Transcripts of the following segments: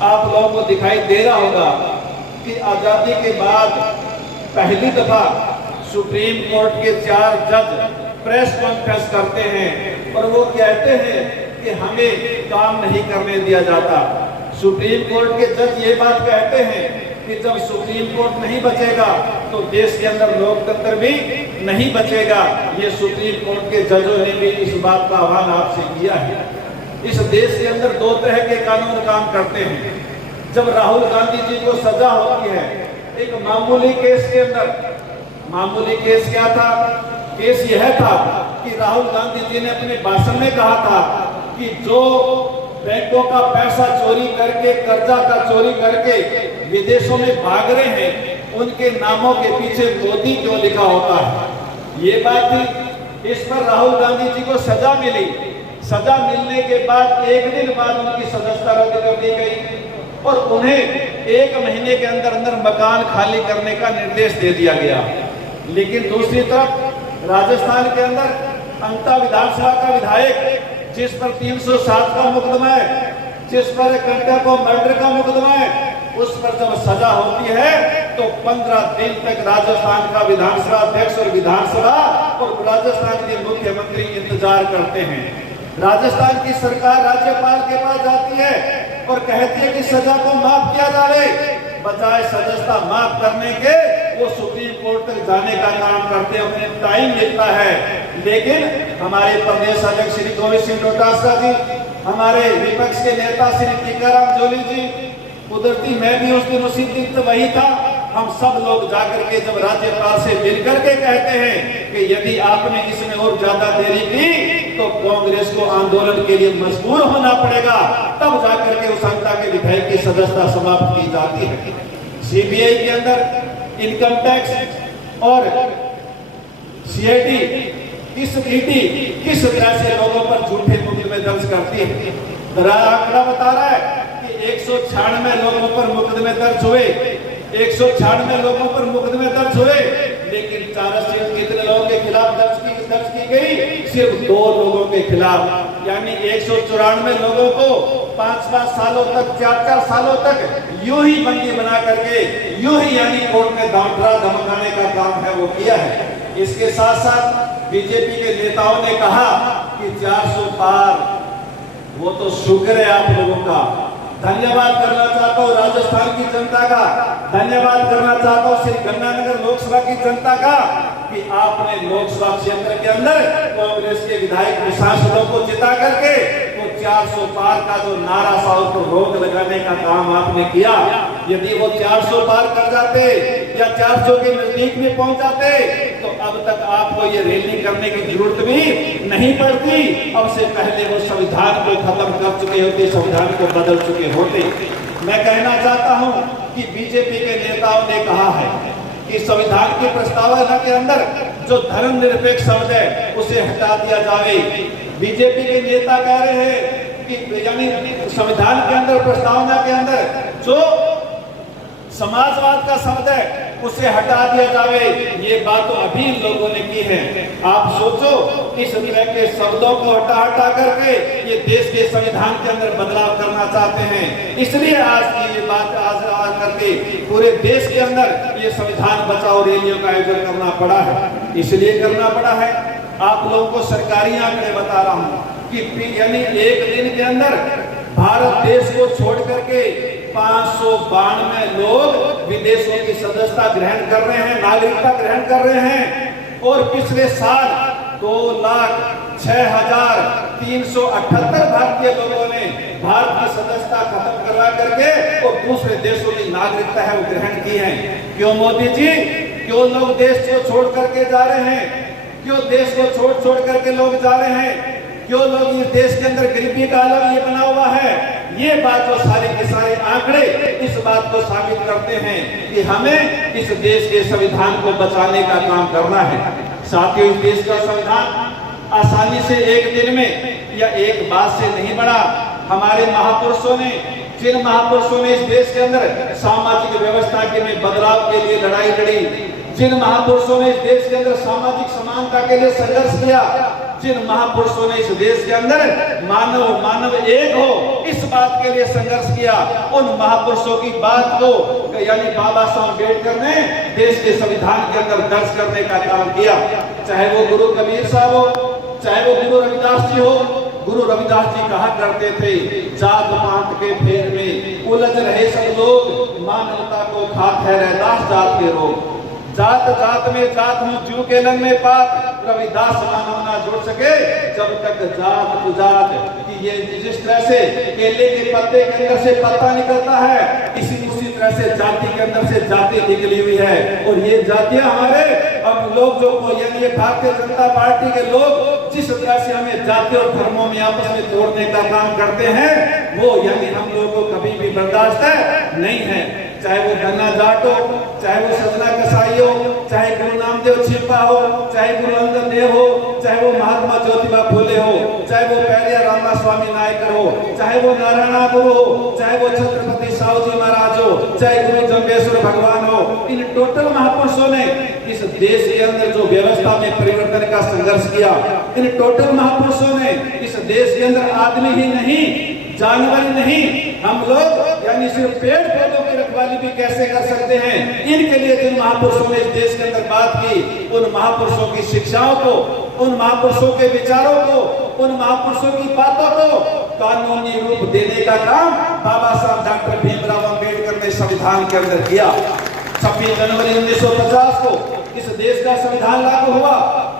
आप लोगों को दिखाई दे रहा होगा कि आजादी के बाद पहली दफा सुप्रीम कोर्ट के 4 जज प्रेस कॉन्फ्रेंस करते हैं और वो कहते हैं कि हमें काम नहीं करने दिया जाता। सुप्रीम कोर्ट के जज ये बात कहते हैं कि जब सुप्रीम कोर्ट नहीं बचेगा तो देश के अंदर लोकतंत्र भी नहीं बचेगा। ये सुप्रीम कोर्ट के जजों ने भी इस बात का आह्वान आपसे किया है। इस देश के अंदर 2 तरह के कानून काम करते हैं। जब राहुल गांधी जी को सजा होती है, एक मामूली केस के अंदर, मामूली केस क्या था? केस यह था कि राहुल गांधी जी ने अपने भाषण में कहा था कि जो बैंकों का पैसा चोरी करके, कर्जा का चोरी करके विदेशों में भाग रहे हैं, उनके नामों के पीछे मोदी क्यों लिखा होता है। ये बात थी। इस पर राहुल गांधी जी को सजा मिली। सजा मिलने के बाद 1 दिन बाद उनकी सदस्यता रद्द कर दी गई और उन्हें 1 महीने के अंदर अंदर मकान खाली करने का निर्देश दे दिया गया। लेकिन दूसरी तरफ राजस्थान के अंदर अंता विधानसभा का विधायक, जिस पर 307 का मुकदमा है, जिस पर कंटक को मर्डर का मुकदमा है, उस पर जब सजा होती है तो 15 दिन तक राजस्थान का विधानसभा अध्यक्ष और विधानसभा और राजस्थान के मुख्यमंत्री इंतजार करते हैं। राजस्थान की सरकार राज्यपाल के पास जाती है और कहती है कि सजा को माफ किया जाए। बजाय सजा माफ करने के वो सुप्रीम कोर्ट तक जाने का काम करते हैं, उन्हें टाइम मिलता है। लेकिन हमारे प्रदेश अध्यक्ष श्री गोविंद सिंह डोटासरा जी, हमारे विपक्ष के नेता श्री टीकाराम जोली जी, कुदरती मैं भी उस दिन उसी दिन वही था, हम सब लोग जाकर के जब राज्यपाल से मिलकर के कहते हैं कि यदि आपने इसमें और ज्यादा देरी की तो कांग्रेस को आंदोलन के लिए मजबूर होना पड़ेगा, तब जाकर के उस अंता के विधायक की सदस्यता समाप्त की जाती है। सीबीआई के अंदर इनकम टैक्स और सीआईडी किस तरह से लोगों पर झूठे मुकदमे दर्ज करती है। आंकड़ा बता रहा है कि 196 लोगों पर मुकदमे दर्ज हुए, 196 लोगों पर मुकदमे दर्ज हुए, लेकिन चार्जशीट कितने लोगों के खिलाफ दर्ज की गई? सिर्फ 2 लोगों के खिलाफ। यानी 194 लोगों को 5-5 सालों तक, 4-4 सालों तक यूं ही बंदी बना करके, यूं ही यानी कोर्ट में डरा धमकाने का काम है वो किया है। इसके साथ साथ बीजेपी के नेताओं ने कहा कि 400 पार, वो तो शुक्र है आप लोगों का। धन्यवाद करना चाहता हूँ राजस्थान की जनता का, धन्यवाद करना चाहता हूँ श्री गंगानगर लोकसभा की जनता का कि आपने लोकसभा क्षेत्र के अंदर कांग्रेस के विधायक सांसदों को जिता करके वो 400 पार का जो नारा था उसको रोक लगाने का काम आपने किया। यदि वो 400 पार कर जाते या 400 के नजदीक में पहुंच जाते तो अब तक आपको ये रैली करने की जरूरत भी नहीं पड़ती। अब से पहले वो संविधान को खत्म कर चुके होते, संविधान को बदल चुके होते। मैं कहना चाहता हूं कि बीजेपी के नेताओं ने कहा है कि संविधान की प्रस्तावना के अंदर जो धर्मनिरपेक्ष शब्द है उसे हटा दिया जाए। बीजेपी के नेता कह रहे हैं कि यानी संविधान के अंदर, प्रस्तावना के अंदर जो समाजवाद का शब्द है उसे हटा दिया जाए। ये बात तो अभी लोगों ने की है। आप सोचो इस तरह के शब्दों को हटा करके ये देश के संविधान के अंदर बदलाव करना चाहते हैं। इसलिए आज की ये बात आज करके पूरे देश के अंदर ये संविधान बचाओ रैलियों का आयोजन करना पड़ा है। इसलिए करना पड़ा है, आप लोगों को सरकारी आंकड़े बता रहा हूँ कि यानी एक दिन के अंदर भारत देश को छोड़ करके 592 लोग विदेशों की सदस्यता ग्रहण कर रहे हैं, नागरिकता ग्रहण कर रहे हैं। और पिछले साल 2,06,378 भारतीय लोगों ने भारत की सदस्यता खत्म करवा करके और दूसरे देशों की नागरिकता है वो ग्रहण की है। क्यों मोदी जी, क्यों लोग देश को छोड़ करके जा रहे हैं? क्यों देश को छोड़ करके लोग जा रहे हैं? क्यों लोग इस देश के अंदर गरीबी का आलम ये बना हुआ है? ये बात जो सारे के सारे आंकड़े इस बात को साबित करते हैं कि हमें इस देश के संविधान को बचाने का काम करना है। साथियों, इस देश का संविधान आसानी से एक दिन में या एक बात से नहीं बना। हमारे महापुरुषों ने, जिन महापुरुषों ने इस देश के अंदर सामाजिक व्यवस्था के में बदलाव के लिए लड़ाई लड़ी, जिन महापुरुषों ने इस देश के अंदर सामाजिक समानता के लिए संघर्ष किया, जिन महापुरुषों ने इस देश के अंदर मानव एक हो इस बात के लिए संघर्ष किया, उन महापुरुषों की बात को यानी बाबा साहब अम्बेडकर ने देश के संविधान के अंदर दर्ज करने का काम किया। चाहे वो गुरु कबीर साहब हो, चाहे वो गुरु रविदास जी हो। गुरु रविदास जी कहा करते थे, जात पात के फेर में उलझ रहे सब लोग, मानवता को खात है रैदास जात के रोग। जात जात में जात हूँ जीव के लंग में पात, रविदास मानव ना जोड़ सके जब तक जात कुजात कि ये जिस तरह से केले के पत्ते के अंदर से पत्ता निकलता है, उसी तरह से जाति के अंदर से जाति निकली हुई है। और ये जातियां हमारे हम लोग जो यानी ये भारतीय जनता पार्टी के लोग जिस तरह से हमें जाति और धर्मों में आपस में तोड़ने का काम करते हैं, वो यानी हम लोगों को कभी भी बर्दाश्त नहीं है। चाहे वो गन्ना जाट हो, चाहे वो सजना कसाई हो, चाहे गुरु नामदेव छिपा हो, चाहे गुरु अंगद देव हो, चाहे वो महात्मा ज्योतिबा फूले हो, चाहे वो पहले रामा स्वामी नायकर हो, चाहे वो नारायण गुरु हो, चाहे वो छत्रपति साहू जी महाराज हो, चाहे गुरु जम्बेश्वर भगवान हो। इन टोटल महापुरुषों ने इस देश के अंदर जो व्यवस्था में परिवर्तन का संघर्ष किया, इन टोटल महापुरुषों ने इस देश के अंदर आदमी ही नहीं, जानवर नहीं, हम लोग यानी सिर्फ पेड़ पौधों की रखवाली भी कैसे कर सकते हैं, इनके लिए जिन महापुरुषों ने इस देश के अंदर बात की, उन महापुरुषों की शिक्षाओं को, उन महापुरुषों के विचारों को, उन महापुरुषों की बातों को कानूनी रूप देने का काम बाबा साहब डॉक्टर भीमराव अम्बेडकर ने संविधान के अंदर किया। 26 जनवरी 1950 को इस देश का संविधान लागू हुआ।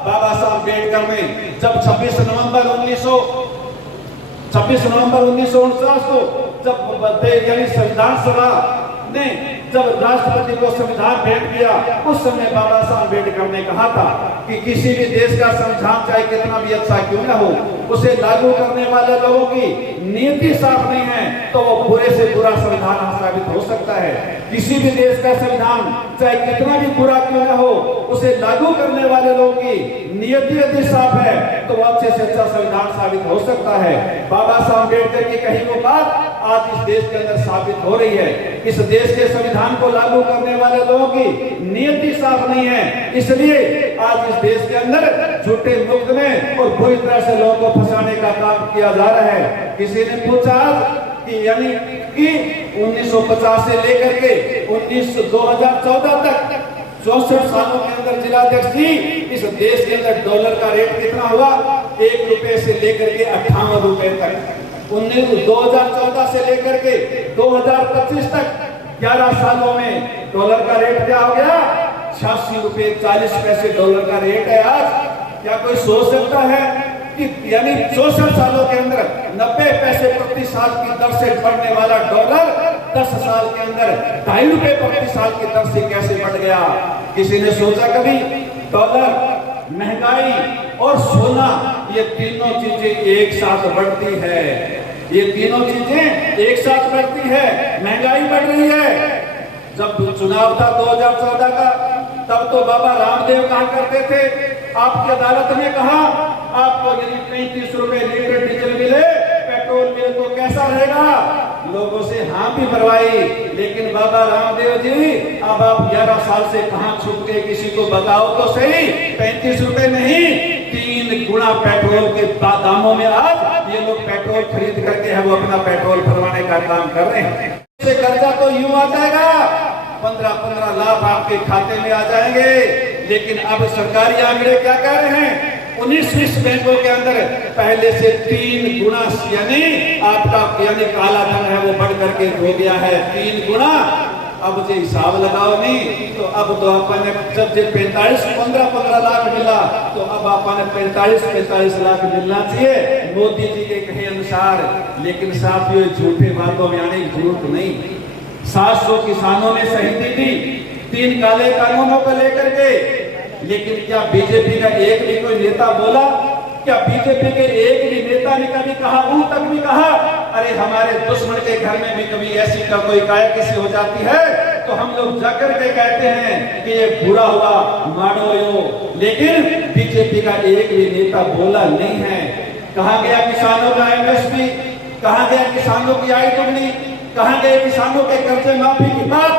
बाबा साहब अम्बेडकर ने जब 26 नवंबर 1949 को जब यानी संविधान सभा ने जब राष्ट्रपति को संविधान भेंट किया, उस समय बाबा साहब अम्बेडकर ने कहा था कि किसी भी देश का संविधान चाहे कितना भी अच्छा क्यों न हो, उसे लागू करने वाले लोगों की नीति साफ नहीं है तो वो बुरे से बुरा संविधान साबित हो सकता है। किसी भी देश का संविधान चाहे कितना भी बुरा क्यों न हो, उसे लागू करने वाले लोगों की नीयत यदि साफ है तो वो अच्छे से अच्छा संविधान साबित हो सकता है। बाबा साहब अम्बेडकर की कही वो बात आज इस देश के अंदर साबित हो रही है। इस देश के संविधान को लागू करने वाले लोगों की नीयत साफ नहीं है, इसलिए आज इस देश के अंदर झूठे मुक्त में और बुरी तरह से लोगों को फंसाने का काम किया जा रहा है। किसी ने पूछा कि यानी कि 1950 से लेकर के 2014 तक 64 सालों के अंदर जिलाध्यक्ष जी इस देश के अंदर डॉलर का रेट कितना हुआ? 1 रुपए से लेकर के 58 रुपए तक। 2014 से लेकर के 2025 तक 11 सालों में डॉलर का रेट क्या हो गया? 86 रुपए 40 पैसे डॉलर का रेट है आज। क्या कोई सोच सकता है कि यानी 64 सालों के अंदर 90 पैसे प्रति साल की दर से बढ़ने वाला डॉलर 10 साल के अंदर 2.5 रुपए प्रति साल की दर से कैसे बढ़ गया? किसी ने सोचा कभी? डॉलर, महंगाई और सोना, ये तीनों चीजें एक साथ बढ़ती है। ये तीनों चीजें एक साथ बढ़ती है। महंगाई बढ़ रही है। जब चुनाव था 2014 का, तब तो बाबा रामदेव कहा करते थे, आपकी अदालत ने कहा आपको यदि 35 रुपए लीटर डीजल मिले, पेट्रोल मिले तो कैसा रहेगा? लोगों से हाँ भी भरवाई, लेकिन बाबा रामदेव जी अब आप 11 साल से कहां छुप गए? किसी को बताओ तो सही। 35 रुपए नहीं, 3 गुना पेट्रोल के दामों में आज ये लोग पेट्रोल खरीद करके है वो अपना पेट्रोल भरवाने का काम कर रहे हैं। इससे कर्जा तो यूं आ जाएगा, 15-15 लाख आपके खाते में आ जाएंगे। लेकिन अब सरकारी आंकड़े क्या कह रहे हैं? 19 स्विस बैंकों के अंदर पहले से 3 गुना यानी आपका यानी काला धन है वो बढ़ करके हो गया है 3 गुना। अब जो हिसाब लगाओ नहीं तो अब तो अपन जब 15 लाख मिला तो अब अपन 45 लाख मिलना चाहिए मोदी जी के कहे अनुसार। लेकिन साथियों झूठे बातों में आने की जरूरत नहीं। 700 किसानों ने शहीदी दी 3 काले कानूनों को लेकर के, लेकिन क्या बीजेपी का एक भी कोई नेता बोला? क्या बीजेपी के एक भी नेता ने कभी कहा, उन तक भी कहा अरे हमारे दुश्मन के घर में भी कभी ऐसी का कोई काया किसी हो जाती है तो हम लोग जाकर के कहते हैं कि ये बुरा हुआ मानो यो। लेकिन बीजेपी का एक भी नेता बोला नहीं है। कहां गया किसानों का एमएसपी? कहां गया किसानों की आय दुगनी? कहां गए किसानों के कर्जे माफी की बात?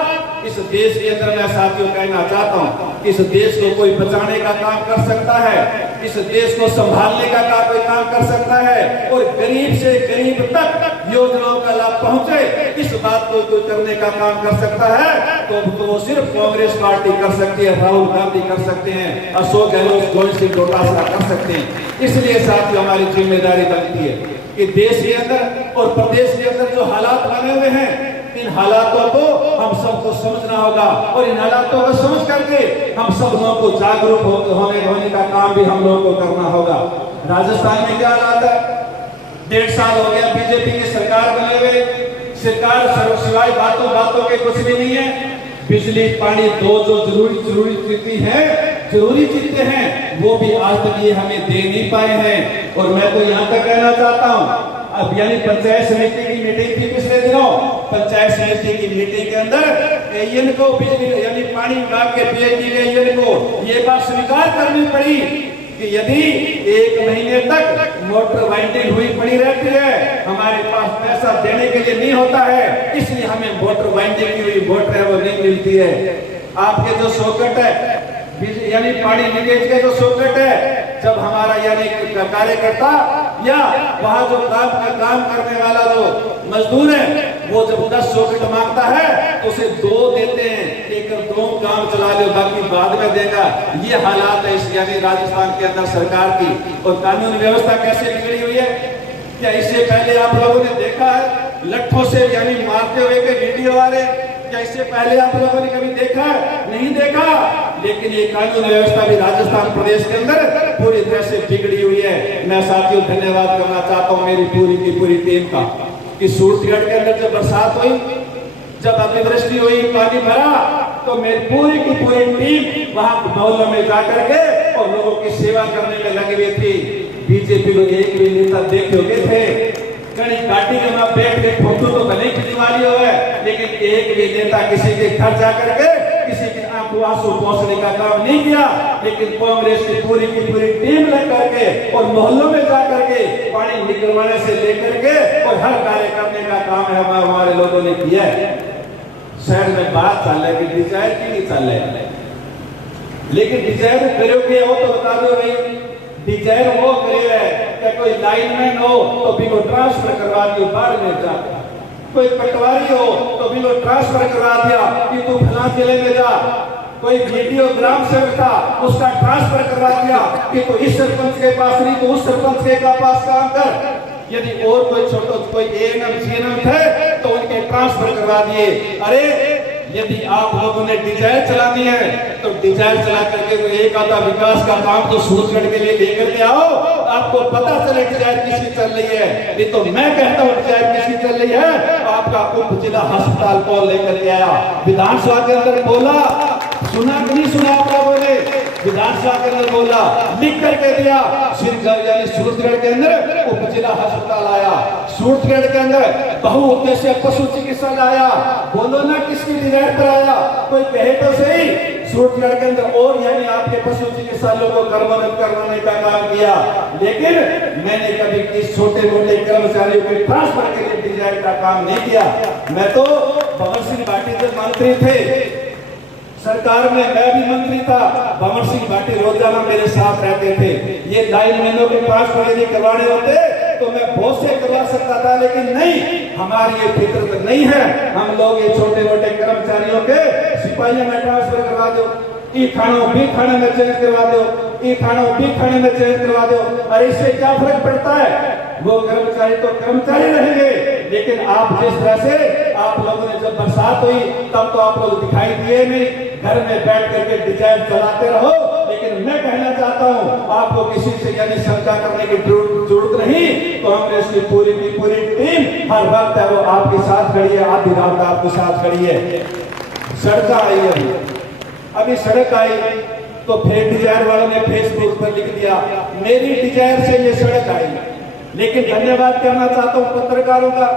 इस देश के अंदर मैं साथियों कहना चाहता हूँ, इस देश को कोई बचाने का काम कर सकता है, इस देश को संभालने का कोई काम कर सकता है और गरीब से गरीब तक योजनाओं का लाभ पहुंचे, इस बात को कोई करने का काम कर सकता है तो वो सिर्फ कांग्रेस पार्टी कर सकती है, राहुल गांधी कर सकते हैं, अशोक गहलोत, गोविंद सिंह डोटासरा कर सकते हैं। इसलिए साथियों हमारी जिम्मेदारी बनती है कि देश के अंदर और प्रदेश के अंदर जो हालात बने हुए हैं, इन हालातों को हम सबको समझना होगा और इन हालातों को समझ करके हम सब लोगों को जागरूक होने का काम भी हम लोगों को करना होगा। राजस्थान में क्या हालात है? 1.5 साल हो गया बीजेपी की सरकार बने हुए, सरकार सिवाय बातों के कुछ भी नहीं है। बिजली पानी दो जो जरूरी चीजें हैं वो भी आज तक ये हमें दे नहीं पाए हैं। और मैं तो यहाँ तक कहना चाहता हूँ, अब यानी पंचायत समिति की मीटिंग थी पिछले दिनों, पंचायत समिति की मीटिंग के अंदर इनको बिजली यानी पानी विभाग के पीएचडी को ये बात स्वीकार करनी पड़ी कि यदि 1 महीने तक मोटर वाइंडिंग हुई पड़ी रहती है, हमारे पास पैसा देने के लिए नहीं होता है, इसलिए हमें मोटर वाइंडिंग की हुई मोटर है वो नहीं मिलती है। आपके जो सॉकेट है यानी पानी लीकेज के जो सॉकेट है, जब हमारा यानी कार्यकर्ता या वहाँ जो काम करने वाला जो मजदूर है वो जब 10 सॉकेट मांगता है तो उसे 2 देते हैं, एक 2 काम चला लो बाकी बाद में देगा। ये हालात है इस यानी राजस्थान के अंदर सरकार की। और कानून व्यवस्था कैसे बिगड़ी हुई है, क्या इससे पहले आप लोगों ने देखा है लट्ठों से यानी मारते हुए के वीडियो आ रहे? क्या इससे पहले आप लोगों ने कभी देखा है? नहीं देखा। लेकिन ये कानून व्यवस्था भी राजस्थान प्रदेश के अंदर पूरी तरह से बिगड़ी हुई है। मैं साथियों धन्यवाद करना चाहता हूँ मेरी पूरी की पूरी टीम का कि सूरतगढ़ के अंदर जब बरसात हुई, जब अतिवृष्टि हुई, पानी भरा, तो मेरी पूरी की पूरी टीम वहां मोहल्लों में जाकर के और लोगों की सेवा करने में लगे हुए थी। बीजेपी को एक भी नेता देखे हुए थे गाड़ी के वहां बैठ के फोटो तो भले खिंचवाली हो है, लेकिन एक भी नेता किसी के घर जाकर के किसी के आंखों आंसू पहुंचने का काम नहीं किया। लेकिन कांग्रेस की पूरी टीम लग करके और मोहल्लों में जाकर के पानी निकलवाने से लेकर के और हर कार्य करने का काम है हमारे लोगों ने किया है। शहर में बात चल रही है डिजायर की नहीं चल रही है, लेकिन डिजायर करोगे हो तो बता दो भाई, डिजायर वो करे है कि कोई लाइनमैन हो तो भी वो ट्रांसफर करवा दियो बाहर में जा, कोई पटवारी हो तो भी वो ट्रांसफर करवा दिया कि तू फला जिले में जा, कोई वीडियो ग्राम सेवक था उसका ट्रांसफर करवा दिया कि तू इस सरपंच के पास नहीं तो उस सरपंच के पास काम कर। यदि और कोई छोटा कोई एएनएम सीएनएम थे तो उनके ट्रांसफर करवा दिए। अरे यदि आप लोगों ने डिजायर चलानी है तो डिजायर चला करके तो एक आधा विकास का काम तो सूरतगढ़ के लिए लेकर के आओ, आपको पता चले डिजायर किसकी चल रही है। नहीं तो मैं कहता हूँ डिजायर किसकी चल रही है, आपका उप जिला अस्पताल कौन लेकर के आया? विधानसभा के अंदर बोला, सुना कि नहीं सुना आप लोगों ने? विधानसभा के अंदर बोला, लिख करके दिया, यानी सूरतगढ़ के अंदर उप जिला अस्पताल आया, सूरतगढ़ के अंदर बहुउद्देशीय पशु चिकित्सालय आया। बोलो ना किसकी डिजायर पर आया, कोई कहे तो सही। सूरतगढ़ के अंदर और यानी आपके पशु चिकित्सालयों को करवाने का काम किया, लेकिन मैंने कभी किस छोटे मोटे कर्मचारियों के ट्रांसफर के लिए डिजायर का काम नहीं किया। मैं तो भवन सिंह भाटी के मंत्री थे सरकार में, मैं भी मंत्री था, भवन सिंह भाटी रोजाना मेरे साथ रहते थे। ये लाइनमैनों के ट्रांसफर यदि करवाने होते तो मैं बहुत से करवा सकता था, लेकिन नहीं, हमारी ये फिक्र नहीं है। हम लोग ये छोटे मोटे कर्मचारियों के सिपाहियों में ट्रांसफर करवा दो, ई थानों बी थाने में चेंज करवा दो, ई थानों बी थाने में चेंज करवा दो। और इससे क्या फर्क पड़ता है? वो कर्मचारी तो कर्मचारी रहेंगे, लेकिन आप जिस तरह से आप लोगों ने जब बरसात हुई तब तो आप लोग दिखाई दिए नहीं, घर में बैठ करके डिजायर चलाते रहो। लेकिन मैं कहना चाहता हूं आपको किसी से यानी शंका करने की जरूरत नहीं। कांग्रेस की पूरी टीम हर वक्त है वो आपके साथ खड़ी है, आधी रात आपके साथ खड़ी है। सड़क आई अभी सड़क आई तो फिर डिजायर वालों ने फेसबुक पर लिख दिया मेरी डिजायर से ये सड़क आई। लेकिन धन्यवाद करना चाहता हूँ पत्रकारों का,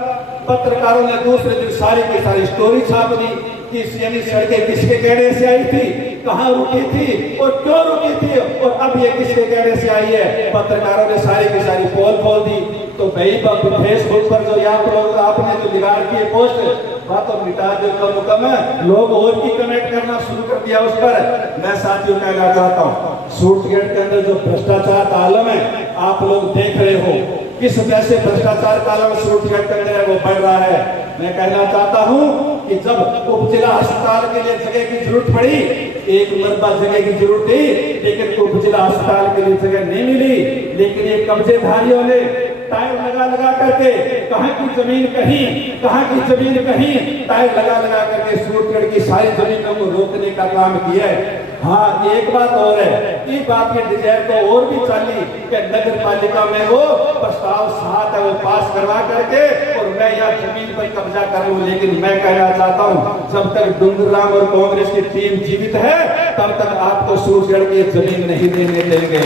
पत्रकारों ने दूसरे दिन सारी की सारी स्टोरी छाप दी कि यानी सड़कें किसके कहने से आई थी, कहाँ रुकी थी और क्यों रुकी थी, और अब ये किसके कहने से आई है। पत्रकारों ने सारी की सारी पोल खोल दी। तो भाई फेसबुक पर जो आप लोग आपने जो बिगाड़ की पोस्ट बात तो मिटा दो कम कम है, लोग और भी कमेंट करना शुरू कर दिया उस पर। मैं साथियों कहना चाहता हूँ सूरतगढ़ के अंदर जो भ्रष्टाचार का आलम है आप लोग देख रहे हो, किस तरह से भ्रष्टाचार का आलम सूरतगढ़ के अंदर वो बढ़ रहा है। मैं कहना चाहता हूँ कि जब उपजिला अस्पताल के लिए जगह की जरूरत पड़ी, एक मरबा जगह की जरूरत थी, लेकिन उपजिला अस्पताल के लिए जगह नहीं मिली। लेकिन ये कब्जेधारियों ने टायर लगा लगा करके कहाँ की जमीन कहीं, कहाँ की जमीन कहीं, टायर लगा लगा करके सूरतगढ़ की सारी जमीनों को रोकने का काम किया है। हाँ, एक बात और है, इस बात के डिजाइन तो और भी चाली कि नगर पालिका में वो प्रस्ताव 7 है वो पास करवा करके और मैं यहाँ जमीन पर कब्जा करूं। लेकिन मैं कहना चाहता हूँ जब तक डूंगरराम और कांग्रेस की टीम जीवित है तब तक आपको सूरतगढ़ की जमीन नहीं देने देंगे।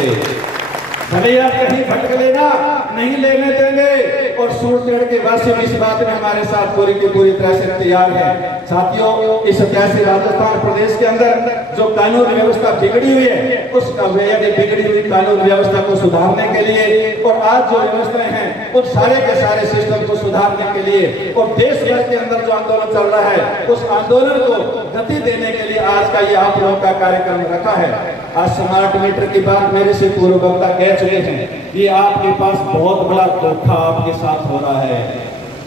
भले आप कहीं भटक लेना, नहीं लेने देंगे। और सूरतगढ़ के वासी इस बात में हमारे साथ पूरी की पूरी तरह से तैयार है। साथियों, इस ऐतिहासिक राजस्थान प्रदेश के अंदर जो कानून व्यवस्था बिगड़ी हुई है, उस बिगड़ी हुई कानून व्यवस्था को सुधारने के लिए और आज जो व्यवस्थाएं हैं उन सारे के सारे सिस्टम को सुधारने के लिए और देश भर के अंदर जो आंदोलन चल रहा है उस आंदोलन को गति देने के लिए आज का ये आप लोगों का कार्यक्रम रखा है। आज स्मार्ट मीटर की बात मेरे से पूर्व वक्ता कह चुके हैं, ये आपके पास बहुत बड़ा धोखा आपके साथ हो रहा है।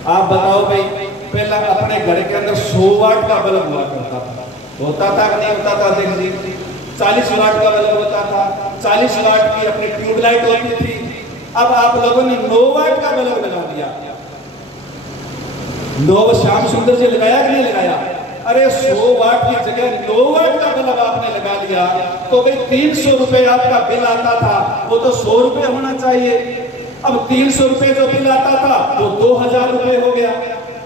आप बताओ भाई, पहला अपने घर के अंदर 100 वाट का बल्ब हुआ करता था, होता था कि नहीं होता था? देखिए 40 वाट का बल्ब होता था, 40 वाट की अपनी ट्यूबलाइट होती थी। अब आप लोगों ने 9 वाट का बल्ब लगा दिया। 9 श्याम सुंदर जी लगाया कि नहीं लगाया? अरे 100 वाट की जगह 9 वाट का बल्ब आपने लगा दिया तो भाई 300 रुपए आपका बिल आता था वो तो 100 रुपए होना चाहिए। अब 300 रुपए जो बिल आता था वो 2000 रुपए हो गया।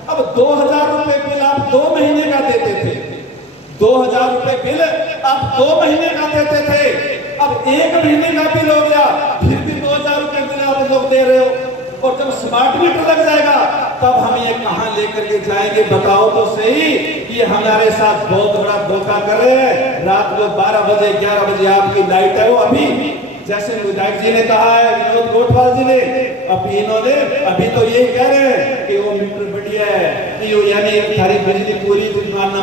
अब 2000 रुपए बिल आप 2 महीने का देते थे, 2000 रुपए बिल आप 2 महीने का देते थे। अब 1 महीने का बिल हो गया, फिर भी 2000 रुपए बिल आप लोग दे रहे हो। और जब स्मार्ट मीटर लग जाएगा तब हम ये कहां लेकर के जाएंगे? बताओ तो सही। ये हमारे साथ बहुत बड़ा धोखा कर रहे हैं। रात को 12 बजे 11 बजे आपकी लाइट है वो अभी, जैसे विधायक जी ने कहा है, विनोद गोठवाल जी ने, अभी इन्होंने अभी तो ये कह रहे हैं कि वो मीटर बढ़िया है, यानी सारी बिजली पूरी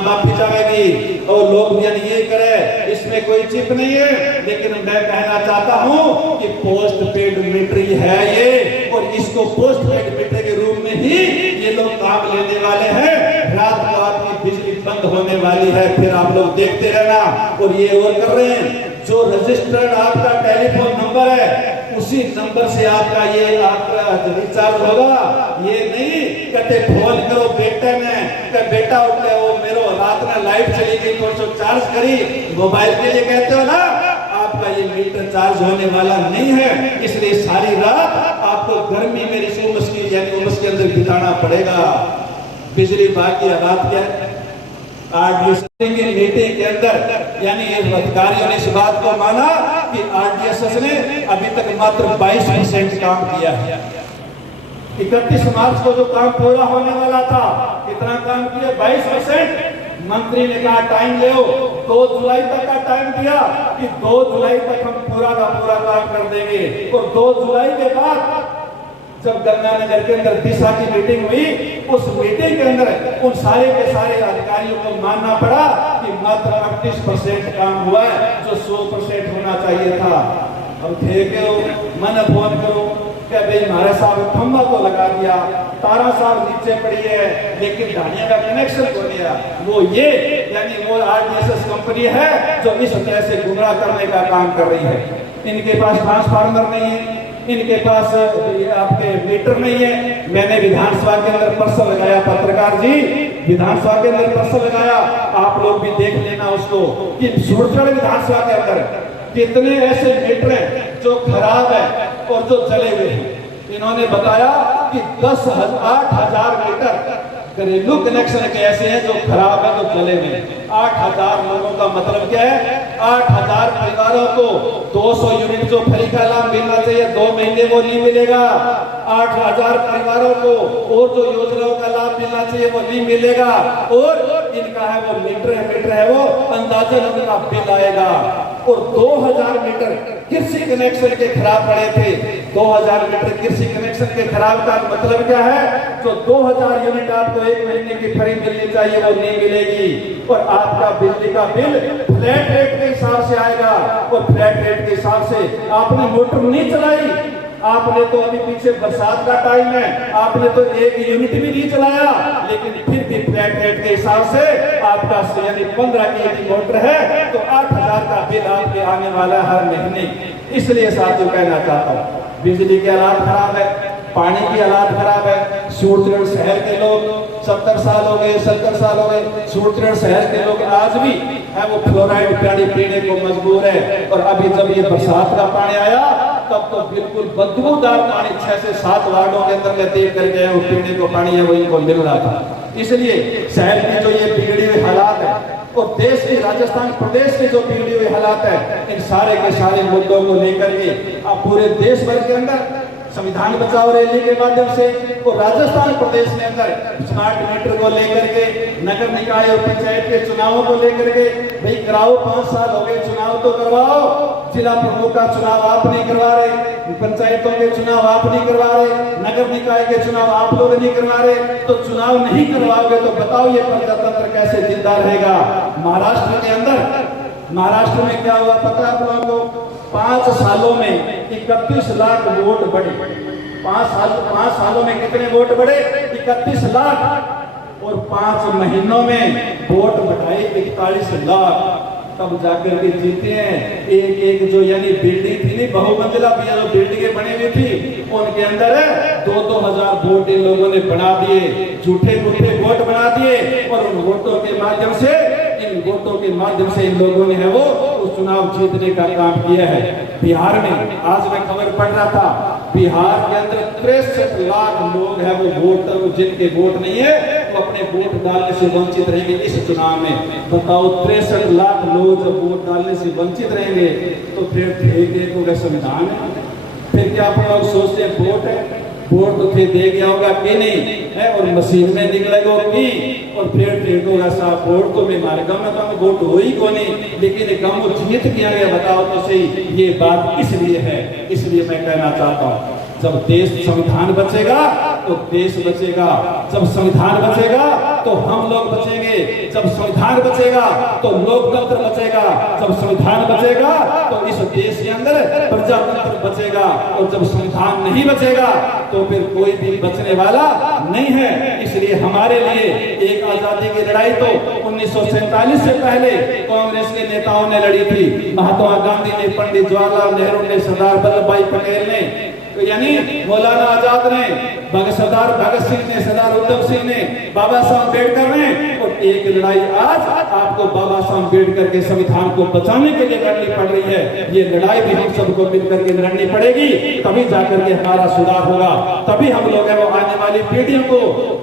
माफी जाएगी और लोग यानी ये करे, इसमें कोई चिप नहीं है। लेकिन मैं कहना चाहता हूँ कि पोस्ट पेड मीटर ही है ये, और इसको पोस्ट पेड मीटर के रूप में ही ये लोग काम लेने वाले हैं। रात को आपकी बिजली बंद होने वाली है, फिर आप लोग देखते रहना। और ये और कर रहे हैं, जो रजिस्टर्ड आपका टेलीफोन नंबर है उसी नंबर से आपका ये आपका रिचार्ज होगा। ये नहीं कहते फोन करो बेटे ने कि बेटा उठे वो मेरो रात में लाइट चली गई तो चार्ज करी, मोबाइल के लिए कहते हो ना, आपका ये मीटर चार्ज होने वाला नहीं है। इसलिए सारी रात आपको गर्मी में इस उमस की यानी उमस के अंदर बिताना पड़ेगा। बिजली बाकी रात क्या है? मीटिंग के अंदर यानी अधिकारियों ने इस बात को माना कि आरडीएसएस ने अभी तक मात्र 22% काम किया है। 31 मार्च को जो काम पूरा होने वाला था, कितना काम किया? 22%। मंत्री ने कहा टाइम ले, 2 जुलाई तक का टाइम दिया कि 2 जुलाई तक हम पूरा का पूरा काम कर देंगे। और 2 जुलाई के बाद जब गंगानगर के अंदर दिशा की मीटिंग हुई, उस मीटिंग के अंदर उन सारे के सारे अधिकारियों को मानना पड़ा कि मात्र 38% काम हुआ है जो 100% होना चाहिए था। अब ठेके मन फोन करो क्या भाई हमारे साहब खंभा तो लगा दिया, तारा साहब नीचे पड़ी है, लेकिन ढानिया का कनेक्शन हो गया। वो ये यानी वो आरडीएसएस कंपनी है जो इस तरह से गुमराह करने का काम कर रही है। इनके पास ट्रांसफार्मर नहीं है, इनके पास आपके मीटर नहीं है। मैंने विधानसभा के अंदर प्रश्न लगाया, पत्रकार जी विधानसभा के अंदर प्रश्न लगाया, आप लोग भी देख लेना उसको कि सूरतगढ़ विधानसभा के अंदर कितने ऐसे मीटर हैं जो खराब है और जो जले हुए हैं। इन्होंने बताया कि 8,000 मीटर घरेलू कनेक्शन के ऐसे हैं जो खराब है, जो जले हुए हैं। 8,000 लोगों का मतलब क्या है? 8,000 परिवारों को 200 यूनिट जो फ्री का लाभ मिलना चाहिए 2 महीने वो नहीं मिलेगा। 8,000 परिवारों को और जो योजनाओं का लाभ मिलना चाहिए वो नहीं मिलेगा। और इनका है वो मीटर है वो अंदाजन उनका बिल आएगा। और 2000 मीटर कृषि कनेक्शन के खराब पड़े थे। 2000 मीटर कृषि कनेक्शन के खराब का मतलब क्या है? जो 2000 यूनिट आपको एक महीने की फ्री मिलनी चाहिए वो नहीं मिलेगी, और आपका बिजली का बिल फ्लैट रेट के हिसाब से आएगा। और फ्लैट रेट के हिसाब से आपने मोटर नहीं चलाई, आपने तो अभी पीछे बरसात का टाइम है, आपने तो एक यूनिट भी नहीं चलाया, लेकिन फिर भी फ्लैट रेट के हिसाब से आपका यानी 15 की यदि मोटर है तो 8000 का बिल आपके आने वाला हर महीने। इसलिए साथियों कहना चाहता हूँ, बिजली के हालात खराब है, पानी की हालात खराब है। सूरजगढ़ शहर के लोग 70 साल हो गए, 70 साल हो गए, सूरजगढ़ शहर के लोग आज भी है वो फ्लोराइड पानी पीने को मजबूर है। और अभी जब ये बरसात का पानी आया तब तो बिल्कुल बदबूदार पानी 6 से 7 वार्डों के अंदर में देख कर गए, वो पीने को पानी है वो इनको मिल रहा था। इसलिए शहर की जो ये बिगड़ी हुई हालात है और देश के राजस्थान प्रदेश के जो बिगड़ी हुई हालात है, इन सारे के सारे मुद्दों को लेकर के अब पूरे देश भर के अंदर संविधान बचाओ रैली के माध्यम से और राजस्थान प्रदेश के अंदर स्मार्ट मीटर को लेकर के, नगर निकाय और पंचायत के चुनावों को लेकर के, भाई कराओ, 5 साल हो गए, चुनाव तो करवाओ। जिला प्रमुख का चुनाव आप नहीं करवा रहे, पंचायतों के चुनाव आप नहीं करवा रहे, नगर निकाय के चुनाव आप लोग नहीं करवा रहे, तो चुनाव नहीं करवाओगे तो बताओ ये प्रजातंत्र कैसे जिंदा रहेगा? महाराष्ट्र के अंदर, महाराष्ट्र में क्या हुआ पता है आप लोगों को? 5 सालों में 31 लाख वोट बढ़े। 5 सालों में कितने वोट बढ़े? 31 लाख। और 5 महीनों में वोट बढ़ाए 41 लाख, तब जाकर के जीते हैं। एक जो यानी बिल्डिंग थी नहीं, बहुमंजिला जो बिल्डिंगें बनी हुई थी, उनके अंदर 2-2 हजार वोट इन लोगों ने बना दिए, झूठे वोट बना दिए, और उन वोटों के माध्यम से इन लोगों ने है वो उस चुनाव जीतने का काम किया है। बिहार में आज मैं खबर पढ़ रहा था, बिहार के अंदर 63 लाख लोग हैं वो वोटर, जिनके वोट नहीं है वो अपने वोट डालने से वंचित रहेंगे इस चुनाव में। बताओ 63 लाख लोग जब वोट डालने से वंचित रहेंगे तो फिर ठीक होगा संविधान है? फिर क्या आप लोग सोचते हैं वोट है, वोट तो फिर दे गया होगा कि नहीं है, और मशीन में निकलेगा कि, और फिर ठीक होगा साहब वोट तो मैं मारे गम में वोट हो ही को नहीं, लेकिन गम जीत किया गया। बताओ तो सही, ये बात इसलिए है। इसलिए मैं कहना चाहता हूँ, जब देश संविधान बचेगा तो देश बचेगा, जब संविधान बचेगा तो हम लोग बचेंगे, जब संविधान बचेगा तो लोकतंत्र बचेगा, जब संविधान बचेगा तो इस देश के अंदर प्रजातंत्र बचेगा, और जब संविधान नहीं बचेगा तो फिर कोई भी बचने वाला नहीं है। इसलिए हमारे लिए एक आजादी की लड़ाई तो 1947 से पहले कांग्रेस के नेताओं ने लड़ी थी, महात्मा गांधी ने, पंडित जवाहरलाल नेहरू ने, सरदार वल्लभ भाई पटेल ने, तो यानी मौलाना आजाद ने, सरदार भगत सिंह ने, सरदार उधम सिंह ने, बाबा साहब अम्बेडकर ने। और एक लड़ाई आज आपको बाबा साहब अम्बेडकर के संविधान को बचाने के लिए लड़नी पड़ रही है। ये लड़ाई भी हम सबको मिलकर के लड़नी पड़ेगी, तभी जाकर के हमारा सुधार होगा, तभी हम लोग वो आने वाली पीढ़ियों को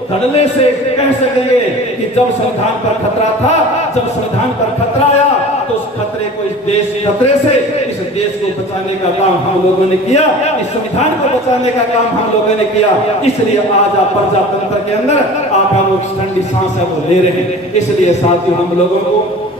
धड़ल्ले से कह सकेंगे कि जब संविधान पर खतरा था, जब संविधान पर खतरा आया तो उस खतरे को, इस देश खतरे से इस देश को बचाने का काम हम लोगों ने किया, इस संविधान को बचाने का काम हम लोगों ने किया। इसलिए आज आप प्रजातंत्र के अंदर आप हम ठंडी सांस है वो ले रहे हैं। इसलिए साथियों, हम लोगों को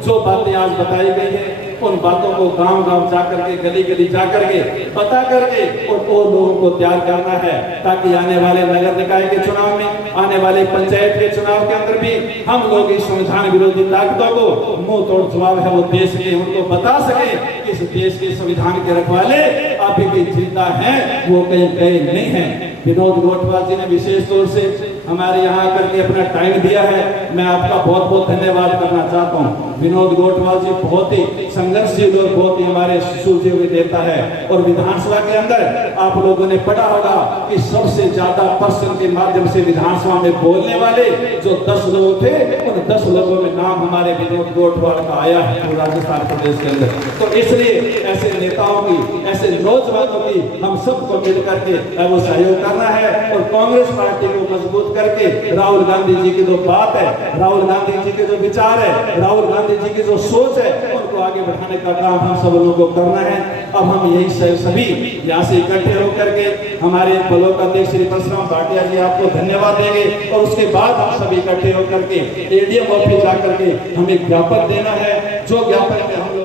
जो बातें आज बताई गई है उन बातों को गांव-गांव जाकर के, गली-गली जाकर के पता करके और वो लोगों को तैयार करना है, ताकि आने वाले नगर निकाय के चुनाव में, आने वाले पंचायत के चुनाव के अंदर भी हम लोग इस संविधान विरोधी ताकतों को मुंह तोड़ जवाब है वो देश के, उनको बता सके कि इस देश के संविधान के रखवाले अभी भी जिंदा हैं, वो कहीं गए नहीं हैं। विनोद गोठवाल जी ने विशेष तौर से हमारे यहाँ आकर के अपना टाइम दिया है, मैं आपका बहुत बहुत धन्यवाद करना चाहता हूँ। विनोद गोठवाल जी बहुत ही संघर्षशील और बहुत ही हमारे सुलझे हुए नेता है। और विधानसभा के अंदर आप लोगों ने पढ़ा होगा कि सबसे ज्यादा पर्सन के माध्यम से विधानसभा में बोलने वाले जो 10 लोग थे, उन 10 लोगों में नाम हमारे विनोद गोठवाल का आया है राजस्थान प्रदेश के अंदर। तो इसलिए ऐसे नेताओं की, ऐसे नौजवानों की हम सबको मिलकर के वो सहयोग करना है और कांग्रेस पार्टी को मजबूत करके राहुल गांधी जी की जो बात है, राहुल गांधी जी के जो विचार है, राहुल गांधी जी की जो सोच है, उनको आगे बढ़ाने का काम हम सब लोगों को करना है। अब हम यही सभी यहाँ से इकट्ठे होकर के हमारे ब्लॉक अध्यक्ष श्री परशुराम भाटिया जी आपको धन्यवाद देंगे, और उसके बाद हम सभी इकट्ठे होकर के एडीएम ऑफिस जाकर के हमें ज्ञापन देना है। जो ज्ञापन में हम